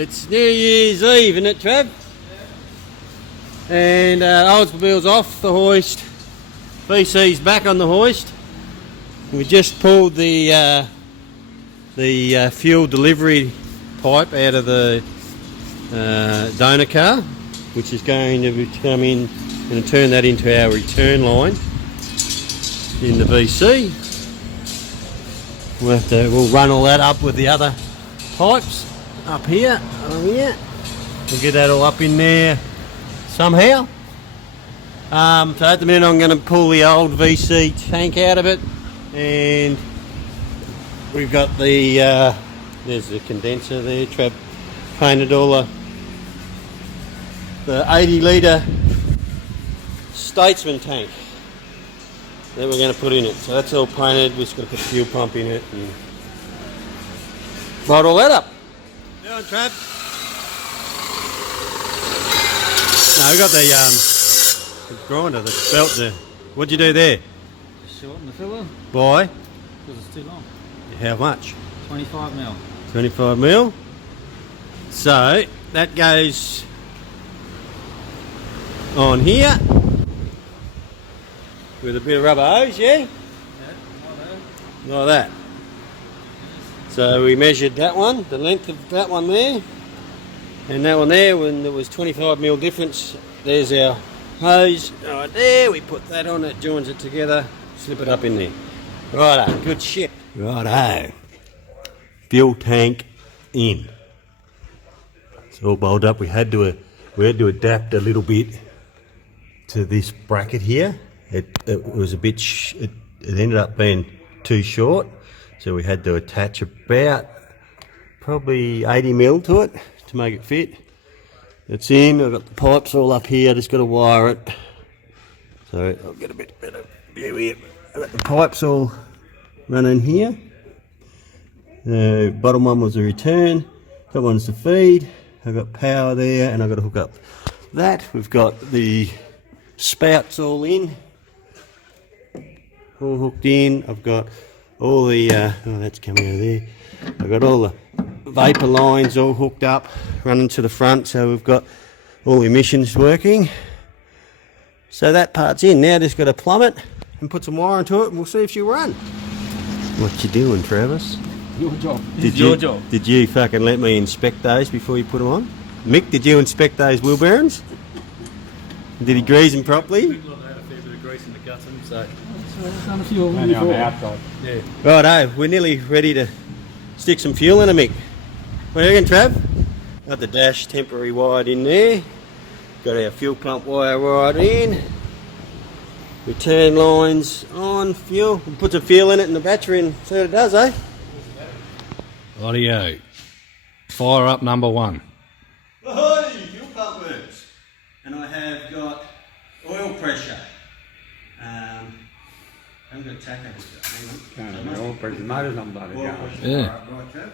It's New Year's Eve, isn't it, Trav? Yeah. And Oldsmobile's off the hoist. VC's back on the hoist. We just pulled the fuel delivery pipe out of the donor car, which is going to come in and turn that into our return line in the VC. We'll run all that up with the other pipes up here, over here. We'll get that all up in there somehow. So at the minute I'm going to pull the old VC tank out of it, and we've got the there's the condenser there. Trav painted all the 80 litre Statesman tank that we're going to put in it. So that's all painted. We're just going to put a fuel pump in it and light all that up. Down, Trav. No, we got the grinder, the belt there. What'd you do there? Shorten the filler. Why? Because it's too long. How much? 25 mil. 25 mil. So that goes on here with a bit of rubber hose, yeah? Yeah, Like that. So we measured that one, the length of that one there, and that one there. When there was 25 mil difference, there's our hose right there. We put that on, it joins it together, slip it up in there. Righto, good shit. Righto. Fuel tank in. It's all bolted up. We had to adapt a little bit to this bracket here. It was a bit. It ended up being too short, so we had to attach about probably 80 mil to it to make it fit. It's in. I've got the pipes all up here. I just got to wire it. So I'll get a bit better view here. I've got the pipes all running here. The bottom one was the return. That one's the feed. I've got power there, and I've got to hook up that. We've got the spouts all in, all hooked in. I've got all the oh, that's coming out of there. I've got all the vapor lines all hooked up, running to the front, so we've got all the emissions working. So that part's in. Now just got to plumb it and put some wire into it, and we'll see if she'll run. What you doing, Travis? Your job. Your job. Did you fucking let me inspect those before you put them on? Mick, did you inspect those wheel bearings? Did he grease them properly? People have had a fair bit of grease in the guts, so I've done a few of them Only on before. the outside. Yeah. Righto, we're nearly ready to stick some fuel in it, Mick. What do you reckon, Trav? Got the dash temporary wired in there. Got our fuel pump wire right in. Return lines on, fuel. We'll put some fuel in it and the battery and see what it does, eh? Audio. Fire up number one. Ahoy! Fuel pump works. And I have got oil pressure. I haven't got taco. Hang on. Can't be all pressure. Motor's not bloody Oil going. pressure. Yeah. Right, Trav.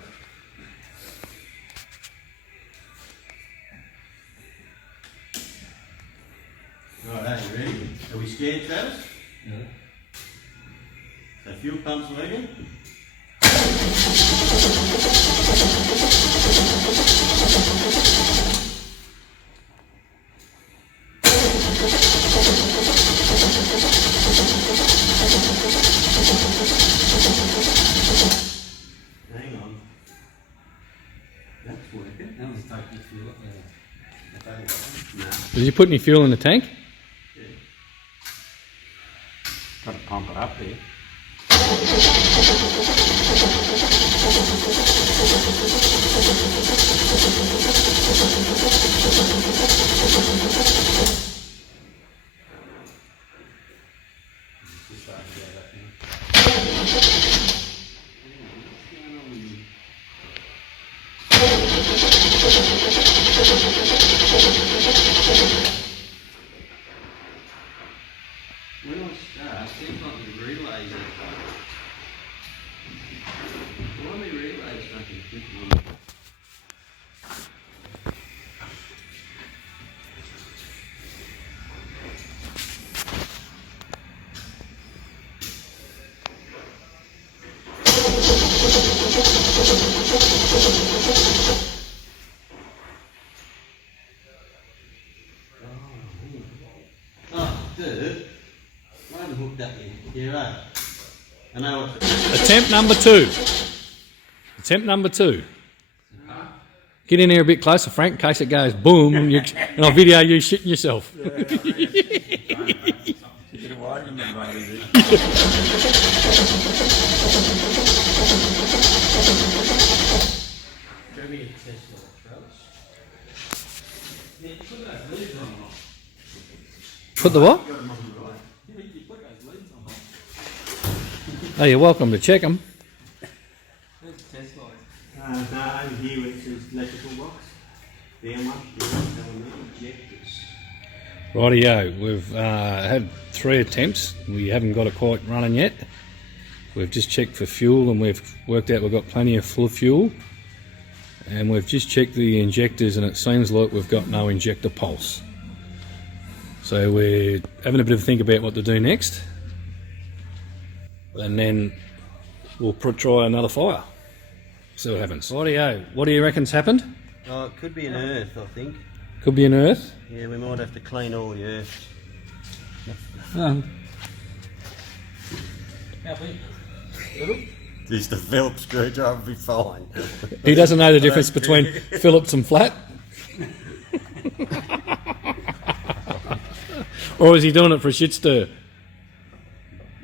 Right, are you ready? Are we scared, Travis? Yeah. So fuel pump's working. Hang on. That's working. That was taking fuel up there. No. Did you put any fuel in the tank? Yeah. Got to pump it up there. When I start, it seems like the relays are. Why are the relays fucking clicking on? Dude, I haven't hooked up yet. Yeah, right. I know what. Attempt number 2. Attempt number 2. Get in here a bit closer, Frank, in case it goes boom and I'll video you shitting yourself. Put the what? Oh, you're welcome to check them. No, over here where it says electrical box. Down one. Injectors. Rightio, we've had 3 attempts. We haven't got it quite running yet. We've just checked for fuel and we've worked out we've got plenty of full fuel. And we've just checked the injectors and it seems like we've got no injector pulse. So we're having a bit of a think about what to do next. And then we'll try another fire. See what happens. Rightio, what do you reckon's happened? Oh, it could be an earth, I think. Could be an earth. Yeah, we might have to clean all the earth. Just the Phillips screwdriver would be fine. He doesn't know the difference between Phillips and flat. Or is he doing it for a shit stir?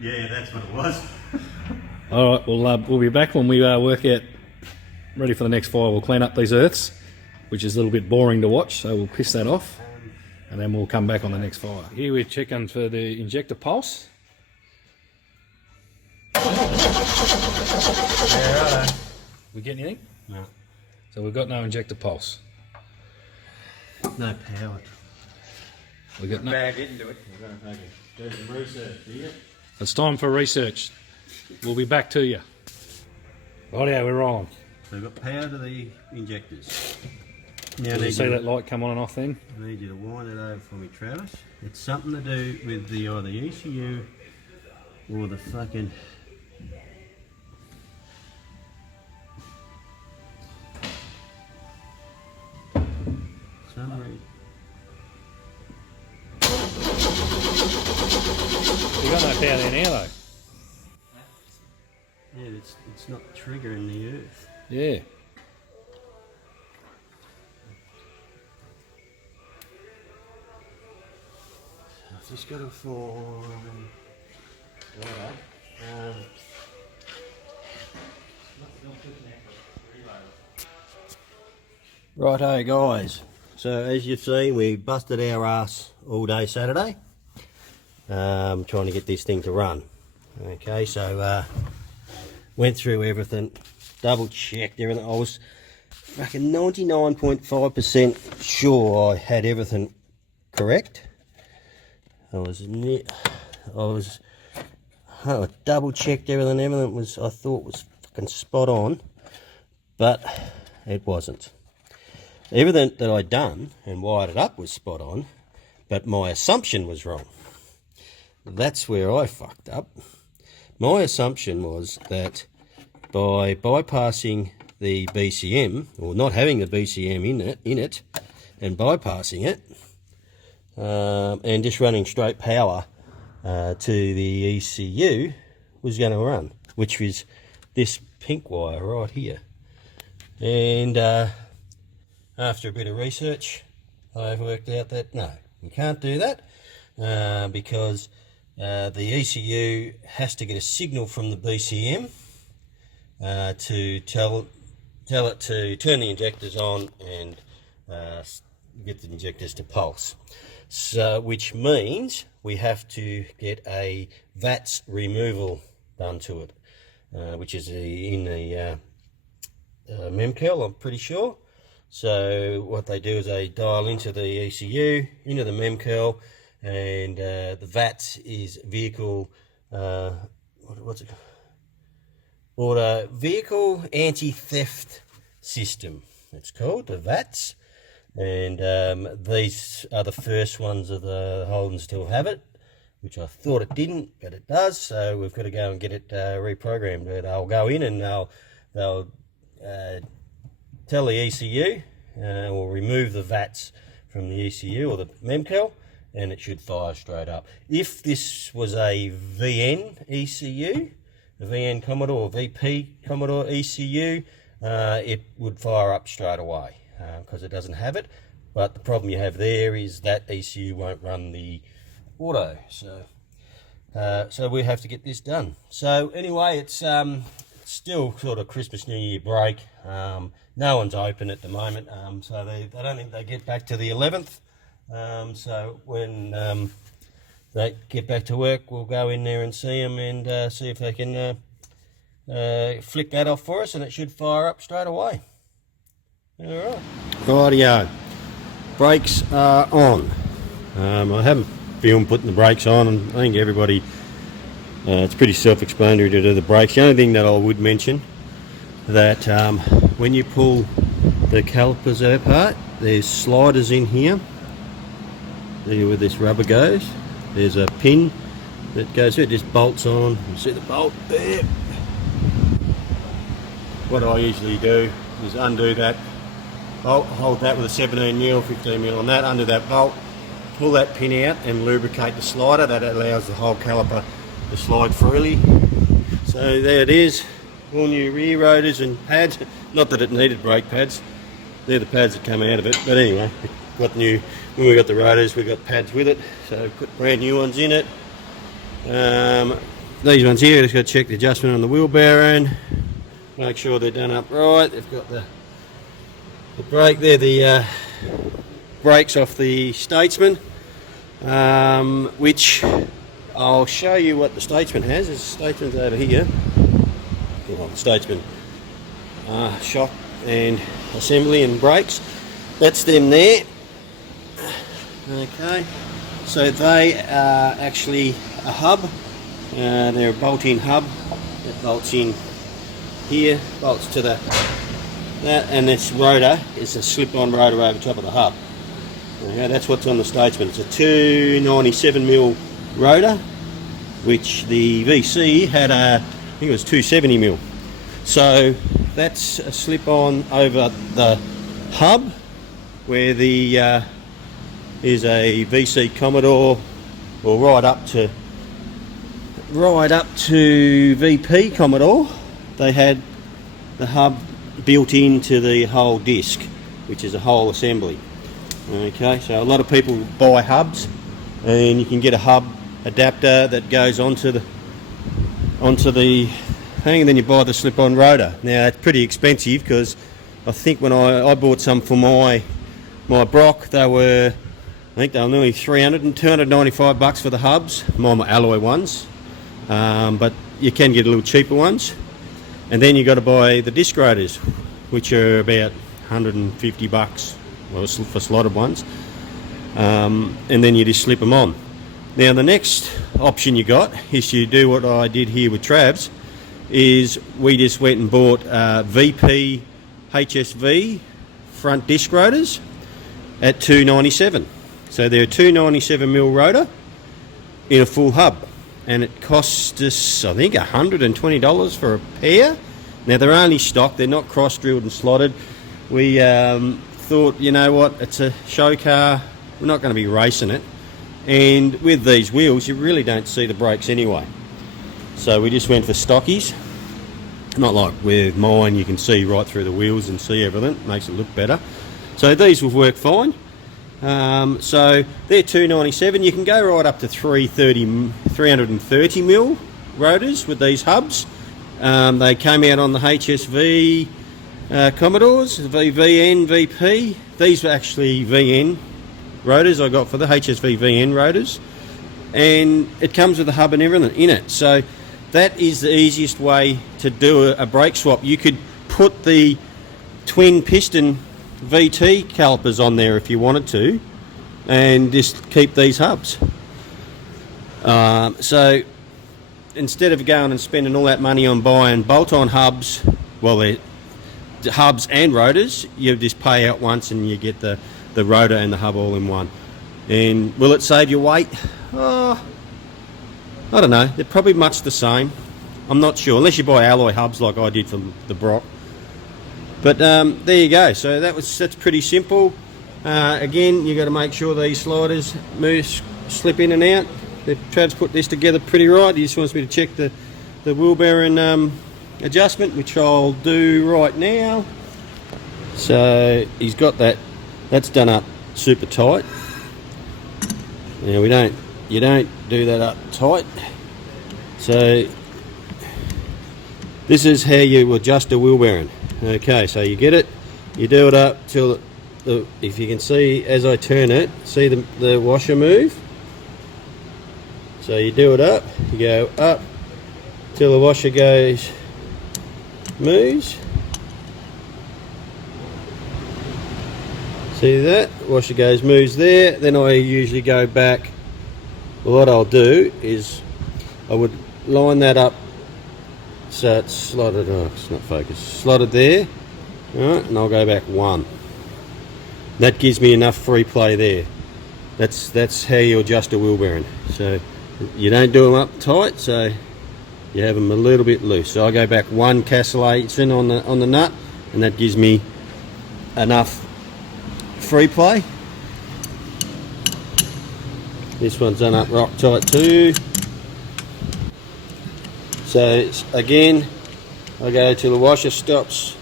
Yeah, that's what it was. All right, we'll be back when we work out, ready for the next fire. We'll clean up these earths, which is a little bit boring to watch, so we'll piss that off, and then we'll come back on the next fire. Here we're checking for the injector pulse. Yeah, righto. We get anything? No. So we've got no injector pulse. No power. We got no. Bag into it. We're going to do some research here. It's time for research. We'll be back to you. Rightio, we're rolling. So we've got power to the injectors. Now Can you see that light come on and off then? I need you to wind it over for me, Travis. It's something to do with the either ECU or the fucking... Summary. You got no power there now though. Yeah, it's not triggering the earth. Yeah. I've just got to form... Righto guys, so as you've seen we busted our ass all day Saturday trying to get this thing to run. Okay, so went through everything, double checked everything. I was fucking 99.5% sure I had everything correct. I double checked everything. Everything was, I thought, was fucking spot on, but it wasn't. Everything that I'd done and wired it up was spot on, but my assumption was wrong. That's where I fucked up. My assumption was that by bypassing the BCM, or not having the BCM in it, and bypassing it, and just running straight power to the ECU was going to run, which was this pink wire right here. And after a bit of research, I've worked out that no, you can't do that because the ECU has to get a signal from the BCM to tell it to turn the injectors on and get the injectors to pulse. So, which means we have to get a VATS removal done to it, which is in the MEMCAL, I'm pretty sure. So what they do is they dial into the ECU, into the MEMCAL, and the VATS is vehicle, what's it called? Auto Vehicle Anti-Theft System. It's called the VATS, and these are the first ones of the Holdens to have it, which I thought it didn't, but it does. So we've got to go and get it reprogrammed. They'll go in and they'll tell the ECU or remove the VATS from the ECU or the MEMCAL, and it should fire straight up. If this was a VN ECU, a VN Commodore, VP Commodore ECU, it would fire up straight away because it doesn't have it. But the problem you have there is that ECU won't run the auto, so we have to get this done. So anyway, it's still sort of Christmas New Year break. No one's open at the moment, so they don't think they get back to the 11th. So when they get back to work, we'll go in there and see them and see if they can flick that off for us, and it should fire up straight away. Alright. Rightio. Brakes are on. I haven't filmed putting the brakes on, and I think everybody, it's pretty self-explanatory to do the brakes. The only thing that I would mention, that when you pull the calipers apart, there's sliders in here. There where this rubber goes, there's a pin that goes through, it just bolts on. You see the bolt there. What I usually do is undo that bolt, hold that with a 17mm, 15mm on that, undo that bolt, pull that pin out and lubricate the slider. That allows the whole caliper to slide freely. So there it is, all new rear rotors and pads. Not that it needed brake pads, they're the pads that come out of it, but anyway, got new. When we got the rotors, we got pads with it, so put brand new ones in it. These ones here, just got to check the adjustment on the wheel bearing, make sure they're done up right. They've got the brake there, the brakes off the Statesman, which I'll show you what the Statesman has. The Statesman's over here. The Statesman shock and assembly and brakes. That's them there. Okay, so they are actually a hub. They're a bolt-in hub that bolts in here, bolts to that, and this rotor is a slip-on rotor over top of the hub. Okay, that's what's on the Statesman. It's a 297mm rotor, which the VC had I think it was 270mm. So that's a slip-on over the hub, where the is a VC Commodore, or right up to VP Commodore. They had the hub built into the whole disc, which is a whole assembly. Okay, so a lot of people buy hubs, and you can get a hub adapter that goes onto the thing, and then you buy the slip-on rotor. Now it's pretty expensive, because I think when I bought some for my Brock, I think they were nearly $300 and $295 for the hubs. Mine were alloy ones, but you can get a little cheaper ones. And then you got to buy the disc rotors, which are about $150, well, for slotted ones. And then you just slip them on. Now the next option you got is you do what I did here with Travs, is we just went and bought VP HSV front disc rotors at $297. So they're a 297mm rotor in a full hub, and it cost us, I think, $120 for a pair. Now they're only stock, they're not cross-drilled and slotted. We thought, you know what, it's a show car, we're not going to be racing it, and with these wheels you really don't see the brakes anyway. So we just went for stockies. Not like with mine, you can see right through the wheels and see everything, makes it look better. So these will work fine. So they're 297. You can go right up to 330mm rotors with these hubs. They came out on the HSV Commodores, the VN, VP. These were actually VN rotors I got for the HSV VN rotors, and it comes with a hub and everything in it. So that is the easiest way to do a brake swap. You could put the twin piston VT calipers on there if you wanted to, and just keep these hubs. So instead of going and spending all that money on buying bolt-on hubs, well, they're hubs and rotors, you just pay out once and you get the rotor and the hub all in one. And will it save you weight? I don't know, they're probably much the same. I'm not sure, unless you buy alloy hubs like I did for the Brock. But there you go. So that's pretty simple. Again, you got to make sure these sliders slip in and out. Trav's put this together pretty right. He just wants me to check the wheel bearing adjustment, which I'll do right now. So he's got that. That's done up super tight. Now you don't do that up tight. So this is how you adjust a wheel bearing. Okay, so you get it, you do it up till if you can see as I turn it, see the washer move. So you do it up, you go up till the washer moves. See that? Washer moves there. Then I usually go back. Well, what I'll do is I would line that up so it's slotted. Oh, it's not focused. Slotted there. Alright, and I'll go back one. That gives me enough free play there. That's how you adjust a wheel bearing. So you don't do them up tight, so you have them a little bit loose. So I go back one cancellation on the nut, and that gives me enough free play. This one's done up rock tight too. So again, I go till the washer stops.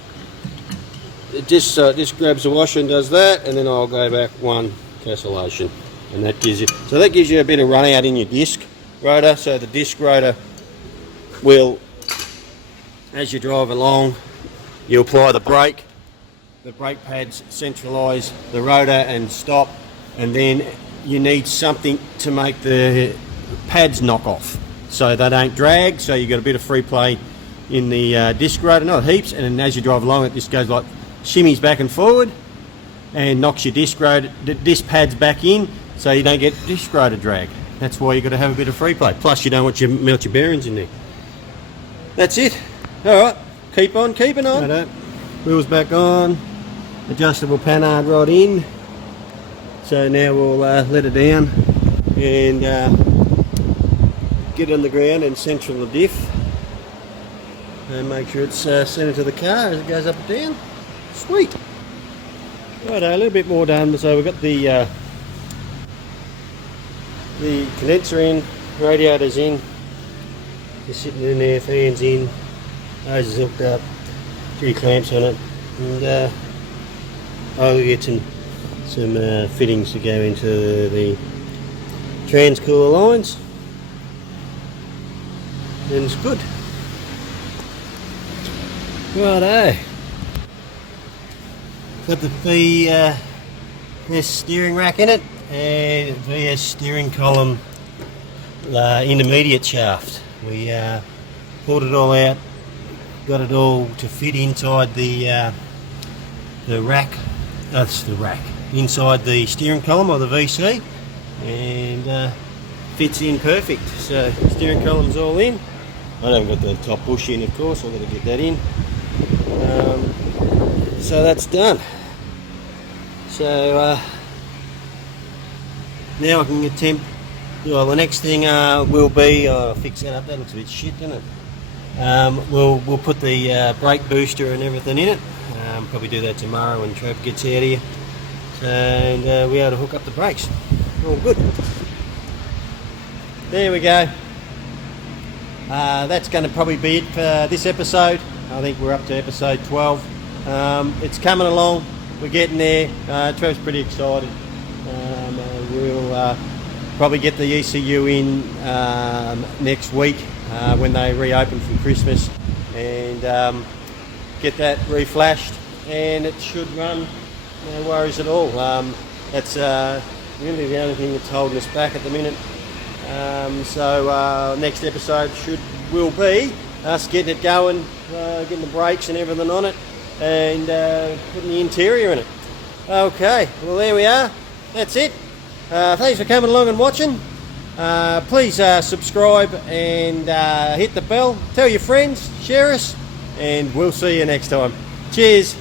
It just grabs the washer and does that, and then I'll go back one cancellation, and that gives you a bit of run out in your disc rotor. So the disc rotor will, as you drive along, you apply the brake pads centralise the rotor and stop, and then you need something to make the pads knock off so they don't drag, so you got a bit of free play in the disc rotor, not heaps, and then as you drive along it just goes like shimmies back and forward and knocks your disc pads back in, so you don't get disc rotor drag. That's why you got to have a bit of free play, plus you don't want to melt your bearings in there. That's it. Alright, keep on keeping on. Right, wheels back on, adjustable panhard rod in. So now we'll let it down and get on the ground and central the diff and make sure it's centered to the car as it goes up and down. Sweet. Right, a little bit more done. So we've got the condenser in, radiators in, just sitting in there, fans in, hose is hooked up, 3 clamps on it, and I'll get some fittings to go into the transcooler lines, and it's good. Righto. Got the VS steering rack in it and VS steering column intermediate shaft. We pulled it all out, got it all to fit inside the rack. That's the rack inside the steering column or the VC, and fits in perfect. So steering column's all in. I haven't got the top bush in, of course. I've got to get that in. So that's done. So now I can attempt. Well, the next thing will be fix that up. That looks a bit shit, doesn't it? We'll put the brake booster and everything in it. Probably do that tomorrow when Trev gets out here, and we'll be able to hook up the brakes. All good. There we go. That's going to probably be it for this episode. I think we're up to episode 12. It's coming along. We're getting there. Trev's pretty excited. We'll probably get the ECU in next week when they reopen from Christmas, and get that reflashed, and it should run, no worries at all. That's really the only thing that's holding us back at the minute. So next episode will be us getting it going, getting the brakes and everything on it, and putting the interior in it. Okay, well there we are. That's it. Thanks for coming along and watching. Please subscribe and hit the bell. Tell your friends, share us, and we'll see you next time. Cheers.